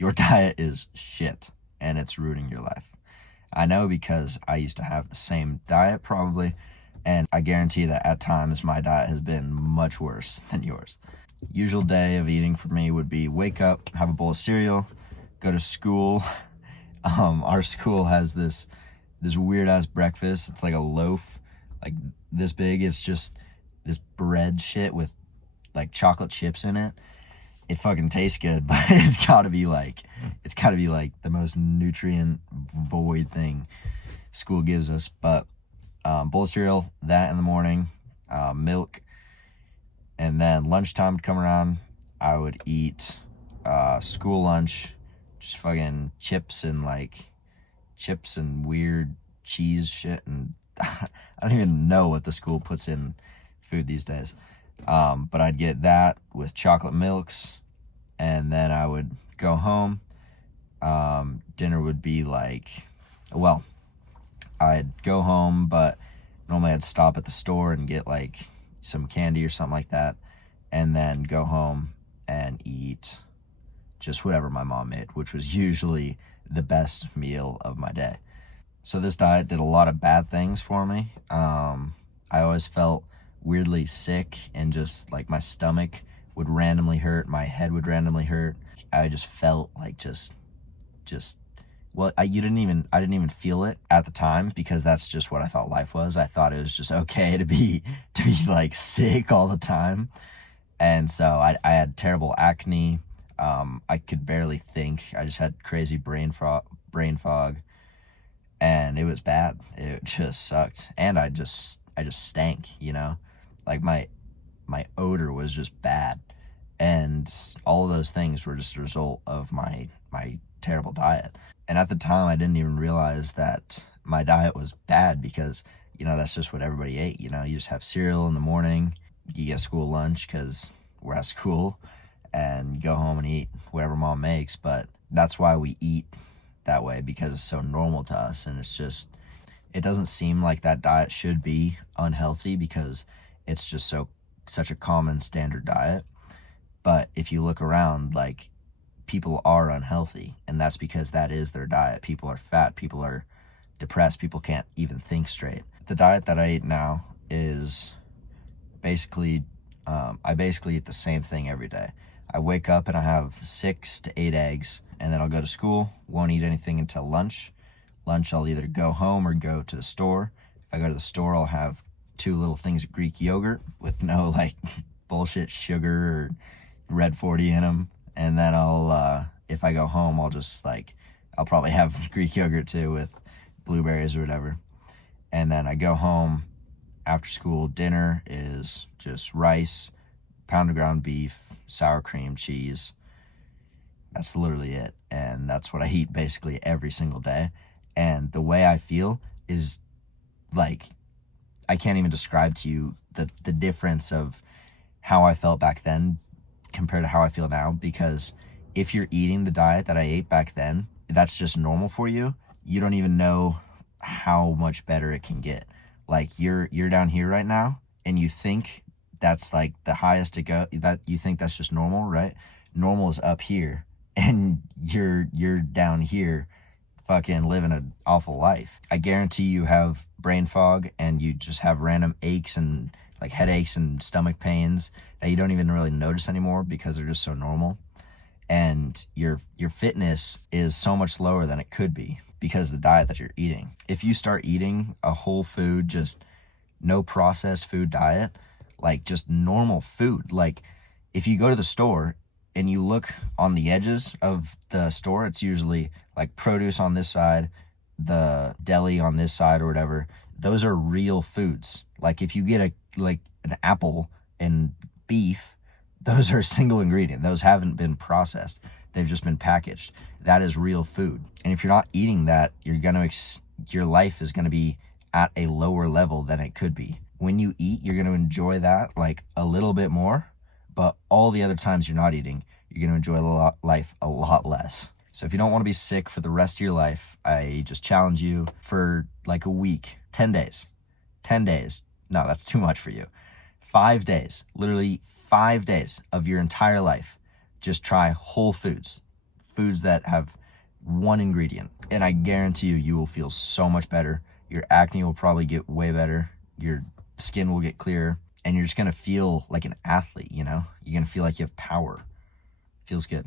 your diet is shit and it's ruining your life. I know because I used to have the same diet probably, and I guarantee that at times my diet has been much worse than yours. Usual day of eating for me would be wake up, have a bowl of cereal, go to school. Our school has this weird ass breakfast. It's like a loaf, like this big. It's just this bread shit with like chocolate chips in it. It fucking tastes good, but it's gotta be like the most nutrient void thing school gives us. But bowl of cereal, that in the morning, milk, and then lunchtime would come around. I would eat school lunch, just fucking chips and weird cheese shit, and I don't even know what the school puts in food these days. But I'd get that with chocolate milks, and then I would go home. Dinner would be I'd go home, but normally I'd stop at the store and get like some candy or something like that, and then go home and eat just whatever my mom made, which was usually the best meal of my day. So this diet did a lot of bad things for me. I always felt weirdly sick, and just like my stomach would randomly hurt, my head would randomly hurt. I just felt like I didn't even feel it at the time, because that's just what I thought life was. I thought it was just okay to be like sick all the time. And so I had terrible acne. I could barely think. I just had crazy brain fog, and it was bad. It just sucked. And I just stank, like my odor was just bad. And all of those things were just a result of my terrible diet. And at the time, I didn't even realize that my diet was bad, because, that's just what everybody ate. You just have cereal in the morning, you get school lunch because we're at school, and you go home and eat whatever mom makes. But that's why we eat that way, because it's so normal to us. And it doesn't seem like that diet should be unhealthy, because it's just such a common standard diet. But if you look around, like, people are unhealthy, and that's because that is their diet. People are fat, people are depressed, people can't even think straight. The diet that I eat now is basically, I basically eat the same thing every day. I wake up and I have 6 to 8 eggs, and then I'll go to school, won't eat anything until lunch. Lunch, I'll either go home or go to the store. If I go to the store, I'll have 2 little things of Greek yogurt with no bullshit sugar or Red 40 in them. And then if I go home, I'll probably have Greek yogurt too with blueberries or whatever. And then I go home after school. Dinner is just rice, pound of ground beef, sour cream, cheese. That's literally it. And that's what I eat basically every single day. And the way I feel is I can't even describe to you the difference of how I felt back then compared to how I feel now. Because if you're eating the diet that I ate back then, that's just normal for you. You don't even know how much better it can get. Like you're down here right now, and you think that's like the highest to go, that you think that's just normal, right? Normal is up here, and you're down here fucking living an awful life. I guarantee you have brain fog, and you just have random aches and headaches and stomach pains that you don't even really notice anymore, because they're just so normal. And your fitness is so much lower than it could be because of the diet that you're eating. If you start eating a whole food, just no processed food diet, just normal food, if you go to the store and you look on the edges of the store, it's usually produce on this side, the deli on this side or whatever. Those are real foods. If you get an apple and beef, those are single ingredient. Those haven't been processed. They've just been packaged. That is real food. And if you're not eating that, your life is going to be at a lower level than it could be. When you eat, you're going to enjoy that a little bit more, but all the other times you're not eating, you're going to enjoy life a lot less. So if you don't want to be sick for the rest of your life, I just challenge you for a week, 10 days. 10 days. No, that's too much for you. 5 days, literally 5 days of your entire life. Just try whole foods. foods that have one ingredient, and I guarantee you will feel so much better. Your acne will probably get way better. Your skin will get clearer, and you're just gonna feel like an athlete, you know? You're gonna feel like you have power. Feels good.